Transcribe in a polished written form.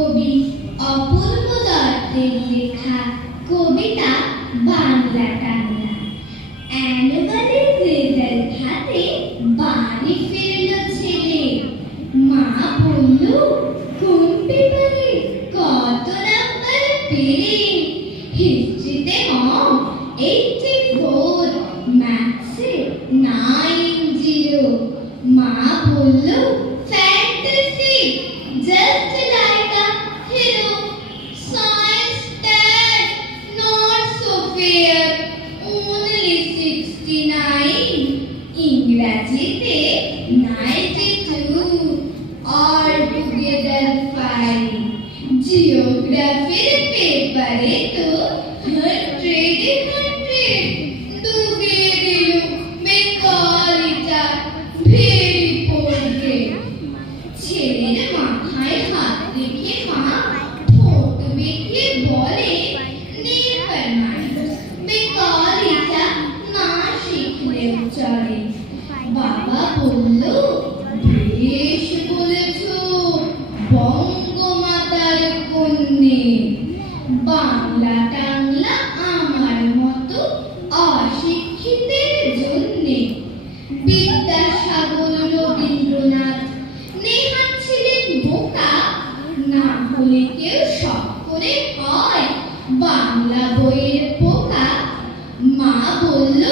কবি অপূর্ব দত্তের লেখা কবিতা বাংলা টাংলা। অ্যানুয়ালের রেজাল্ট হাতে বাড়ি ফিরল ছেলে। মা বলল, কোন পেপারে কত নাম্বার পেলে? হিস্ট্রিতে 84, ম্যাথসে 90। মা বলল, fantasy, just like a hero. Science, Dad, not so fair, only 69. ইংরাজিতে 92, altogether 5. জিওগ্রাফির পেপারে তো 100 ডুবিয়ে দিল বেকারিটা। Very poor grade. ছেলের মাথায় হাত রেখে মা ঠোঁট বেঁকিয়ে বলে, নেভার মাইন্ড, বেকারিটা না শিখলেও চলে। বাবা বলল, বেশ বলেছ, বঙ্গমাতার কন্যে। বাংলা টাংলা আমার মতো অশিক্ষিতের জন্যে। বিদ্যাসাগর, রবীন্দ্রনাথ, নেহাত ছিলেন বোকা, না হলে কেউ শখ করে হয় বাংলা বইয়ের পোকা। মা বলল,